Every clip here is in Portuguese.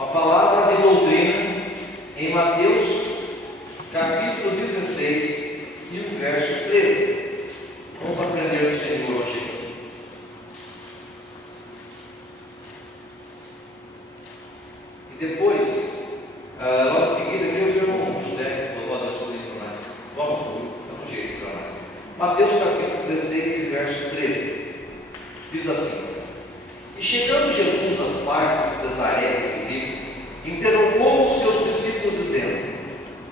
A palavra de doutrina em Mateus, capítulo 16 e o verso 13. Vamos aprender do Senhor hoje. E depois, logo em seguida, eu vi o irmão José, louvado a Deus sobre para nós. Vamos, dá um jeito para nós. Mateus capítulo 16 e verso 13. Diz assim: E chegando Jesus às partes de Cesareia de Filipe, interrogou os seus discípulos, dizendo: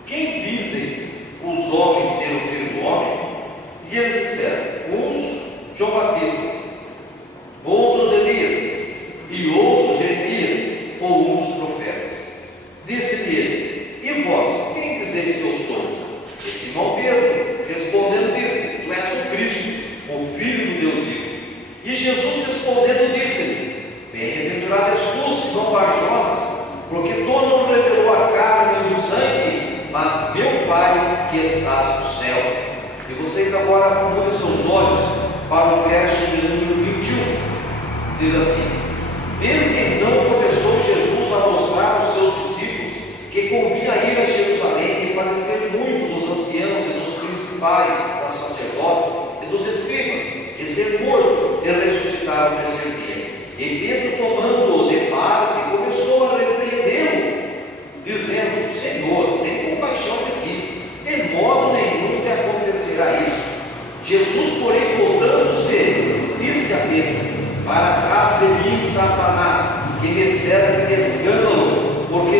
Quem dizem os homens ser o Filho do Homem? E eles disseram: uns João Batista, outros Elias, e outros Jeremias, ou um dos profetas. Disse-lhe ele: E vós, quem dizeis que eu sou? E Simão Pedro, respondendo, disse: Tu és o Cristo, o Filho do Deus vivo. E Jesus respondendo, disse-lhe: Bem-aventurado és tu, Simão Bar-Jonas, porque tu não revelou a carne e o sangue, mas meu Pai que estás no céu. E vocês agora mudem seus olhos para o verso de número 21. Diz assim: Desde então começou Jesus a mostrar aos seus discípulos que convinha ir a Jerusalém e padecer muito dos anciãos e dos principais, das sacerdotes e dos escribas, e ser morto e ressuscitar no terceiro dia. E Pedro, tomando-o de parte, começou a repreendê-lo, dizendo: Senhor, tem compaixão de ti, de modo nenhum te acontecerá isso. Jesus, porém, voltando-se, disse a Pedro: Para trás de mim, Satanás, que me serve de escândalo, porque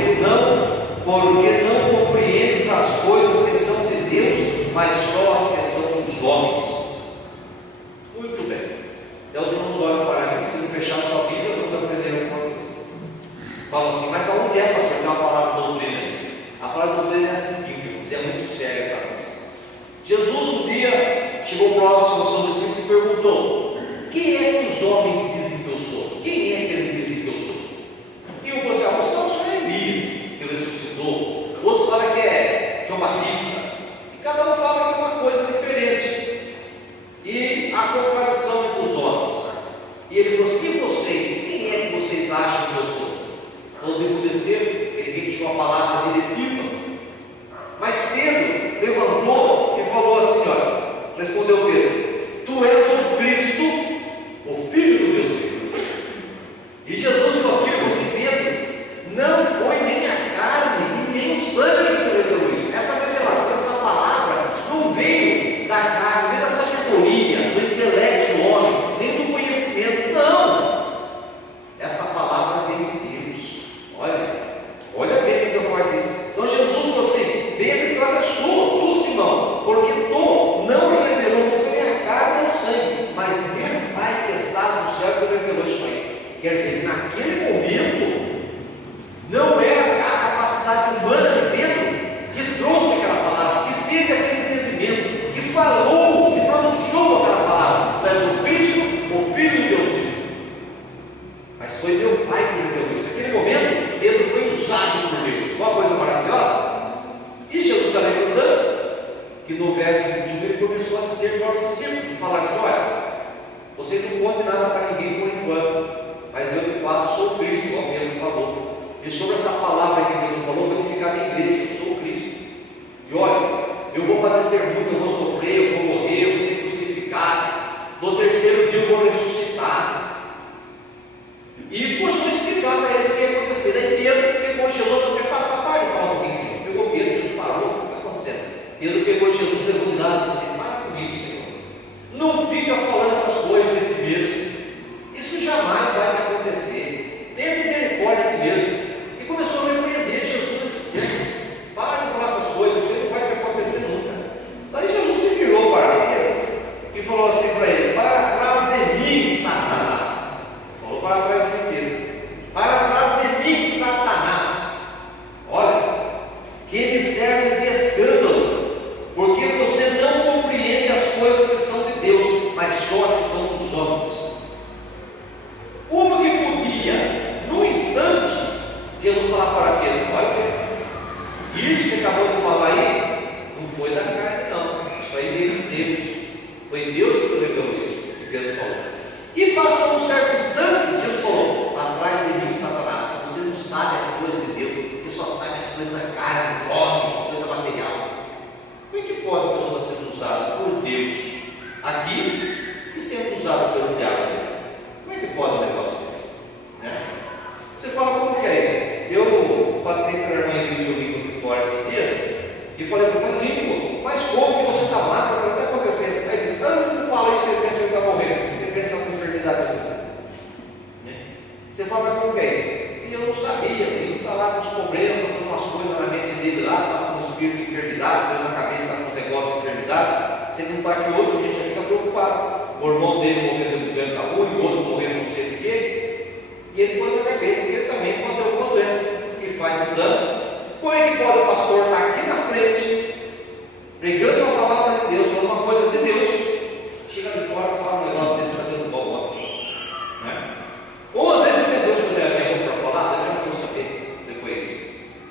não compreendes as coisas que são de Deus, mas só as que são dos homens. Muito bem. Então os irmãos olham para mim, se não fechar sua Bíblia, vamos aprender alguma coisa. Falam assim: mas aonde é, pastor, tem uma palavra de doutrina aí? A palavra de doutrina é a seguinte, irmãos, é muito séria para nós. Jesus um dia chegou próximo aos seus discípulos e perguntou: Quem é que os homens dizem que eu sou? Quem é que eles dizem que eu sou? E eu falei assim: você não é Elias, que ressuscitou. Outros falam que é João Batista. E cada um fala que é uma coisa diferente. E há comparação entre os homens. E ele falou assim: E vocês? Quem é que vocês acham que eu sou? Então os emudeceram, ele tinha uma palavra diretiva. Mas Pedro levantou e falou assim: olha, respondeu Pedro: Tu és o Cristo, o Filho do Deus vivo. E Jesus falou aqui: Pedro, não foi nem a carne e nem o sangue que revelou isso. Essa revelação, essa palavra, não veio da carne, nem da sabedoria, do intelecto do homem, nem do conhecimento. Não! Esta palavra veio de Deus. Olha bem que eu forte isso. Então Jesus falou assim: Bem-aventurado és tu, Simão, porque tu não revelou, não foi nem a carne nem o sangue, mas meu Pai que estás no céu que revelou isso aí. Quer dizer, naquele momento, não era a capacidade humana de Pedro que trouxe aquela palavra, que teve aquele entendimento, que falou, que pronunciou aquela palavra: Tu és o Cristo, o Filho de Deus vivo. Mas foi meu Pai que revelou isso. Naquele momento, Pedro foi usado por Deus. Uma coisa maravilhosa. E Jesus está lembrando que no verso 21 ele começou a dizer para os discípulos, e falar assim: olha, vocês não contem nada para ninguém por enquanto, mas eu de fato sou o Cristo, como Pedro falou. E sobre essa palavra que Pedro falou, vai ficar na igreja: eu sou o Cristo. E olha, eu vou padecer muito, eu vou sofrer, eu vou morrer, eu vou ser crucificado. No terceiro dia eu vou ressuscitar. E começou a explicar para eles o que ia acontecer. Daí Pedro pegou Jesus, para de falar um pouquinho assim. Pegou Pedro, Jesus parou: o que está acontecendo? Pedro pegou Jesus, levou de lado e falou assim: para com isso, Senhor. Não fica falando essas coisas de ti mesmo. Isso jamais vai te acontecer. Tenha misericórdia de ti mesmo. E começou a repreender Jesus nesses tempos. Para de falar essas coisas, isso não vai te acontecer nunca. Daí Jesus se virou para Pedro e falou assim para ele: Para trás de mim, Satanás. Falou para trás de Pedro: Para trás de mim, Satanás. Olha, que me serves de escândalo, porque você não compreende as coisas que são de Deus, mas só que são dos homens. Como que podia, num instante, Jesus falar para Pedro: Olha, Pedro, isso que acabou de falar aí, não foi da carne, não. Isso aí veio de Deus. Foi Deus que revelou isso, que Pedro falou. E passou um certo instante, Jesus falou: Atrás de mim, Satanás, você não sabe as coisas coisas da carne, come, coisa material. Como é que pode a pessoa estar sendo usada por Deus aqui e sendo usada pelo diabo? Como é que pode um negócio desse? Né? Você fala, como que é isso? Eu passei para a irmã Elisa aqui fora esses dias e falei para ela, língua, mas como que você está lá? O que está acontecendo? Aí ele disse, não fala isso, que ele pensa que está morrendo, ele pensa que está com enfermidade. Você fala, mas como que é isso? E eu não sabia, ele está lá com os problemas, fazendo umas coisas na mente dele lá, está com um espírito de enfermidade, depois na cabeça está com os negócios de enfermidade. Você não está aqui hoje, a gente já fica preocupado. O irmão dele morrendo de doença ruim, o outro morrendo não sei de quê. E ele põe na cabeça que ele também pode ter alguma doença, e faz exame. Como é que pode o pastor estar aqui na frente, pregando a palavra de Deus, falando uma coisa de Deus, chega de fora e fala um negócio desse para dentro do balão? Né? Ou às vezes tem Deus que der a minha para falar, eu já não vou saber se foi isso.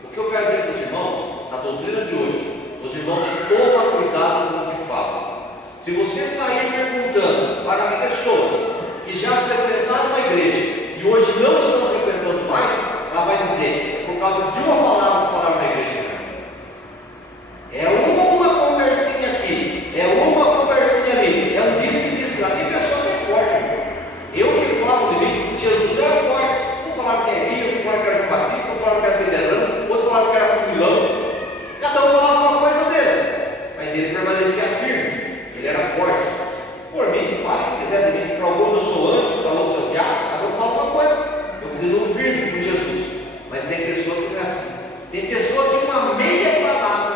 O que eu quero dizer para os irmãos, na doutrina de hoje, os irmãos tomam cuidado com o que falam. Se você sair perguntando para as pessoas que já frequentaram uma igreja e hoje não estão frequentando mais, ela vai dizer, por causa de uma palavra que falaram na igreja. É uma conversinha aqui, é uma conversinha ali, é um disse lá. Tem pessoa que é forte. Eu que falo de mim, Jesus era forte. Um falava que era Elias, outro falava que era João Batista, outro falava que era Peterano, outro falava que era Milão. Cada um falava uma coisa dele, mas ele permanecia firme, ele era forte. Por mim, fala o que quiser de mim. Para alguns eu sou anjo, para outros eu sou diabo, cada um fala uma coisa. Eu continuo firme com Jesus. Mas tem pessoa que não é assim. Tem pessoa que uma meia palavra,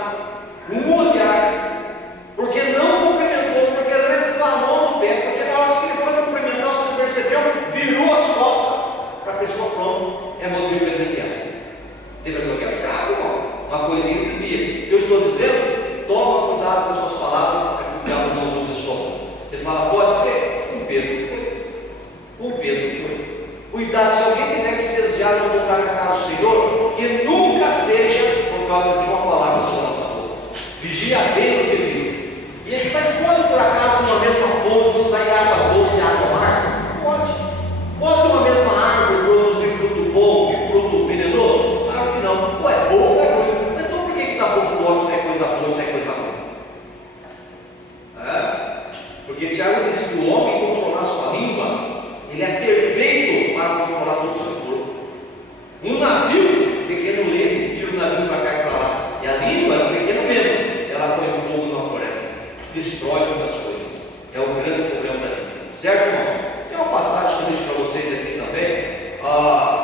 um olhar, porque não cumprimentou, porque resvalou no pé, porque na hora que ele foi cumprimentar, você não percebeu, virou as costas para a pessoa, pronto, é motivo eclesiástico. Tem pessoa que é fraca, irmão. Uma coisinha dizia. Eu estou dizendo, toma cuidado com suas palavras, para que o diabo não nos estômago. Você fala, pode ser? O Pedro foi. O Pedro foi. Cuidado, se alguém tiver que se desviar e voltar na casa do Senhor, que nunca seja por causa de uma palavra sobre a nossa boca. Vigia bem o que ele diz. E ele, mas pode por acaso numa mesma fonte sair água doce e água amarga? Pode. Pode uma mesma árvore produzir fruto bom e fruto venenoso? Claro que não. Ou é bom ou é ruim. Então por que da boca do homem sai coisa boa e sai coisa ruim? Porque Tiago disse que o homem controlar sua língua, ele é perfeito para controlar todo o seu corpo. Um navio, pequeno leme, vira o navio para cá e para lá. E a língua é um pequeno membro, ela põe fogo na floresta, destrói muitas coisas. É o grande problema da língua. Certo, irmãos? Tem uma passagem que eu deixo para vocês aqui também,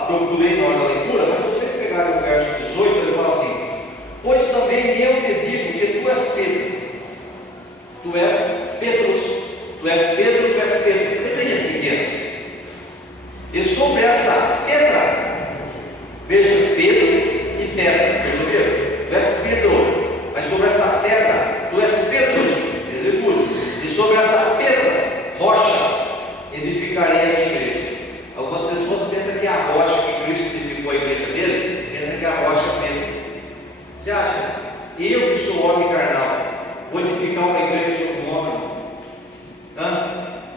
que eu pulei na hora da leitura, mas se vocês pegarem o verso 18, ele fala assim: pois também eu te digo que tu és Pedro. Tu és Petrus, tu és Pedro, tu és Pedro, pedrinhas pequenas. E sobre esta pedra, veja, Pedro e pedra, perceberam? Tu és Pedro, mas sobre esta pedra, tu és Petrus, e sobre esta pedra, rocha, edificarei a minha igreja. Algumas pessoas pensam que a rocha que Cristo edificou a igreja dele, pensam que a rocha é Pedro. Você acha? Eu que sou homem carnal, vou edificar uma igreja sobre um homem?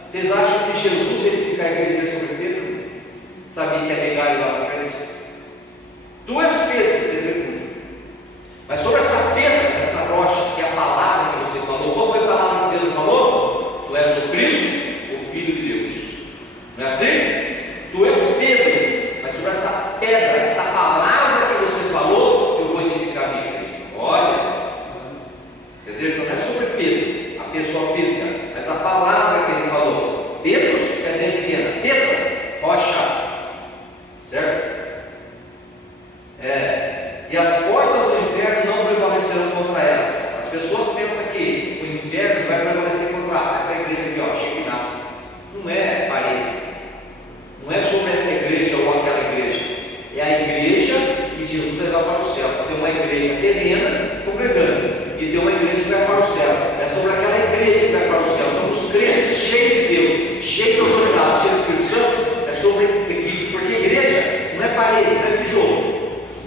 Vocês acham que Jesus edificar a igreja sobre Pedro? Sabia que ia negar ele lá na frente? Tu és Pedro, Pedro. Mas sobre essa pedra, essa rocha, que é a palavra que você falou, qual foi a palavra que Pedro falou? Tu és o Cristo, o Filho de Deus. Não é assim? Tu és Pedro, mas sobre essa pedra, essa palavra que você falou, eu vou edificar a minha igreja. Olha, entendeu? Então não é sobre Pedro, a pessoa física, mas a palavra que ele falou. Pedros, pedrinha pequena. Pedras, rocha. Certo? E as portas do inferno não prevalecerão contra ela. As pessoas pensam que o inferno vai prevalecer contra essa igreja aqui, ó, Shekinah. Não é parede. Não é sobre essa igreja ou aquela igreja. É a igreja que Jesus levar para o céu. Tem uma igreja terrena congregando e tem uma igreja que vai para o céu. É sobre aquela igreja que vai para o céu. Sobre os crentes cheios de Deus, cheios de autoridade, cheios do Espírito Santo. É sobre porque a igreja não é parede, não é tijolo.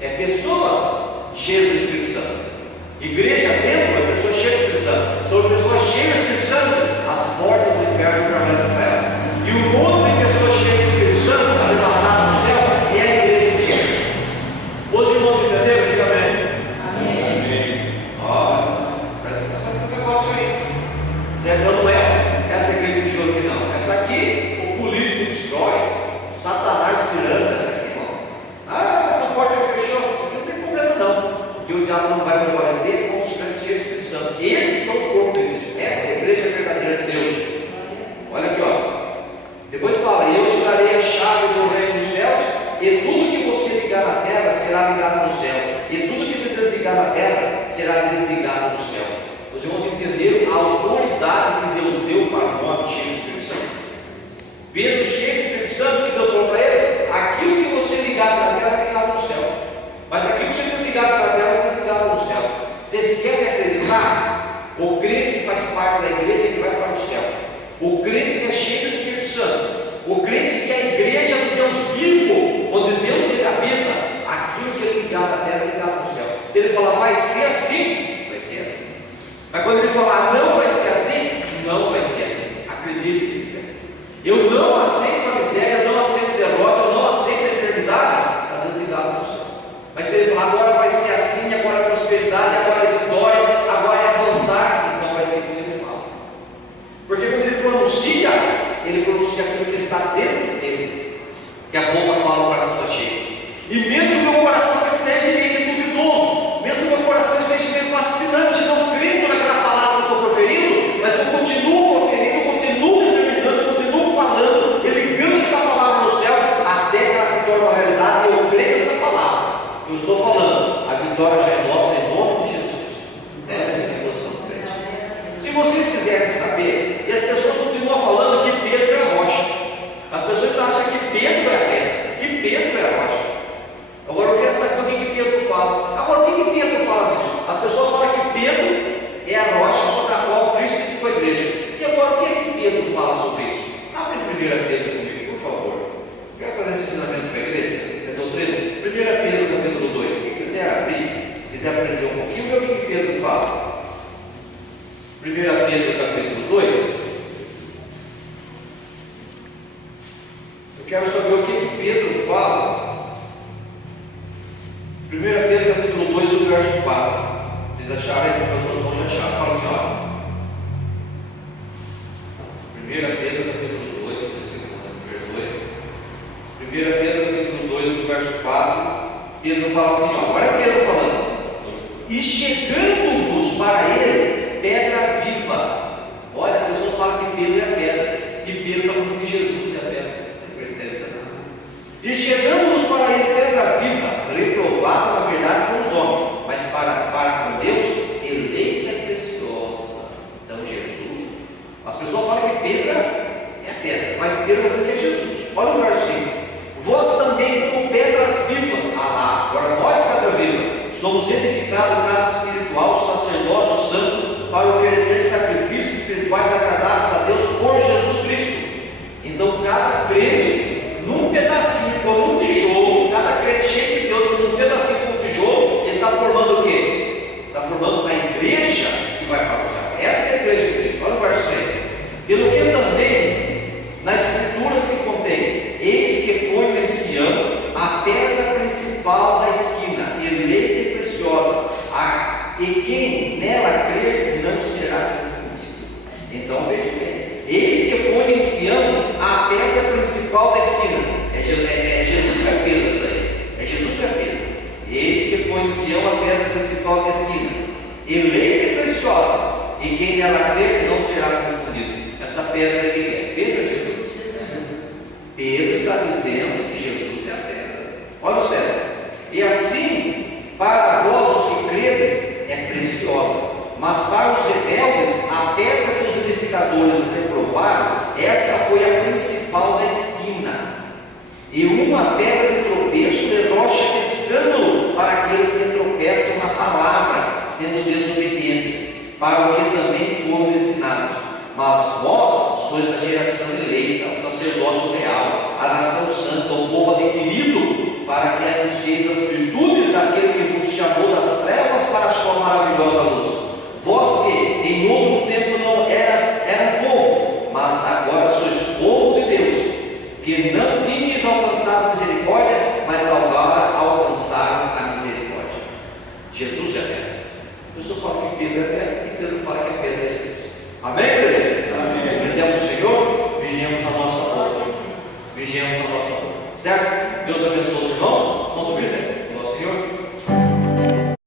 É pessoas cheias do Espírito Santo. Igreja, templo, é pessoas cheias do Espírito Santo. Sobre pessoas cheias do Espírito Santo, as portas do inferno permanecem para ela. E o mundo em pessoas cheias do Espírito Santo, arrebatado no céu, é a igreja de Jesus. Os irmãos entenderam? Diga amém. o diabo não vai prevalecer contra os crentes cheios do Espírito Santo. Esses são o corpo de Cristo. Esta é a igreja verdadeira de Deus. Olha aqui, ó. Depois fala: e eu te darei a chave do reino dos céus, e tudo que você ligar na terra será ligado no céu, e tudo que se desligar na terra será desligado no céu. Os irmãos entenderam a autoridade que Deus deu para o homem cheio do Espírito Santo? Pedro, cheio do Espírito Santo, que Deus falou para ele: aquilo que você ligar na terra é ligado no céu, mas aquilo que você desligar na terra é desligado no céu. Vocês querem acreditar? O crente que faz parte da igreja que vai para o céu, o crente que é cheio do Espírito Santo, o crente que é a igreja do Deus vivo, onde Deus ele habita, aquilo que ele ligar na terra é ligado no céu. Se ele falar vai ser assim, vai ser assim. Mas quando ele falar não vai ser assim, não vai ser assim. Acredite se quiser. Eu não aceito a miséria, eu não aceito a derrota, eu não aceito a enfermidade, está desligado no céu. Mas se ele falar agora vai ser assim, agora é prosperidade, agora é vitória, agora é avançar, então vai ser como ele fala. Porque quando ele pronuncia aquilo que está dentro dele, que a boca fala, o coração está cheio. E mesmo que o meu coração esteja meio duvidoso, mesmo que o meu coração esteja meio fascinante, não crendo naquela palavra que eu estou proferindo, mas eu continuo proferindo, continuo determinando, continuo falando, e ligando essa palavra no céu, até que ela se torne uma realidade, e eu creio nessa palavra que eu estou falando. A vitória já é nossa em nome de Jesus. Essa é a posição do crente. Se vocês quiserem saber, e as pessoas continuam falando que Pedro é a rocha, as pessoas acham que Pedro é a pedra, que Pedro é a rocha. Agora eu queria saber o que Pedro fala. Agora o que Pedro fala disso? As pessoas falam que Pedro é a rocha sobre a qual Cristo edificou a igreja. E agora o que Pedro fala sobre isso? Abre 1 Pedro comigo, por favor. Quero fazer esse ensinamento para a igreja, é doutrina. 1 Pedro capítulo 2. Quem quiser abrir, quiser aprender um pouquinho, vê o que Pedro fala. 1 Pedro capítulo 2. Eu quero saber o que Pedro fala. 1 Pedro capítulo 2, o verso 4. Vocês acharam aí? Porque os meus irmãos já acharam. Fala assim, olha. 1 Pedro capítulo 2, perdoe. 1 Pedro capítulo 2, o verso 4. Pedro fala assim, ó. Agora é Pedro falando. E chegando-vos para ele, pedra viva. Olha, as pessoas falam que Pedro é a pedra. E Pedro está falando que Jesus é a pedra. Presta atenção. E chegamos para ele pedra viva, reprovada na verdade com os homens, mas para com Deus, eleita e preciosa. Então Jesus, as pessoas falam que pedra é a pedra, mas pedra é Jesus. Olha o verso 5: vós também como pedras vivas, agora nós pedra viva, somos edificados casa espiritual, sacerdócio santo, para oferecer sacrifícios espirituais agradáveis a Deus por Jesus Cristo. Então cada crente, num pedacinho como um tijolo, cada crente cheio de Deus como um pedacinho como um tijolo, ele está formando o quê? Está formando a igreja que vai para o céu. Essa é a igreja de Cristo. Olha o verso 6: pelo que também na escritura se contém: eis que ponho em Sião a pedra principal da esquina, eleita e preciosa, e quem nela crer não será confundido. Então veja bem, eis que põe em Sião a pedra principal da esquina. É Jesus que é Pedro, isso daí. É Jesus que é Pedro. Eis que põe em Sião a pedra principal da esquina, eleita e preciosa, e quem nela crer não será confundido. Essa pedra é quem é? Pedro é Jesus. Pedro está dizendo que Jesus é a pedra. Olha o céu. E assim, para vós os que credes, é preciosa, mas para os rebeldes, a pedra que os edificadores reprovaram, essa foi a principal da esquina, e uma pedra de tropeço, de rocha de escândalo para aqueles que tropeçam na palavra, sendo desobedientes, para o que também foram destinados. Mas vós sois a geração eleita, o sacerdócio real, a nação santa, o povo adquirido, para que anuncieis as virtudes daquele que vos chamou das trevas para a sua maravilhosa luz. Vós que em outro tempo não eram povo, mas agora sois povo de Deus, que não tinhas alcançado misericórdia, mas agora alcançaram a misericórdia. Jesus é a pedra. As pessoas falam que Pedro é a pedra, e Pedro fala que a pedra é Jesus. Amém, igreja? Amém. Prendemos o Senhor, vigiemos a nossa boca. Vigiemos a nossa boca. Certo? Deus abençoe.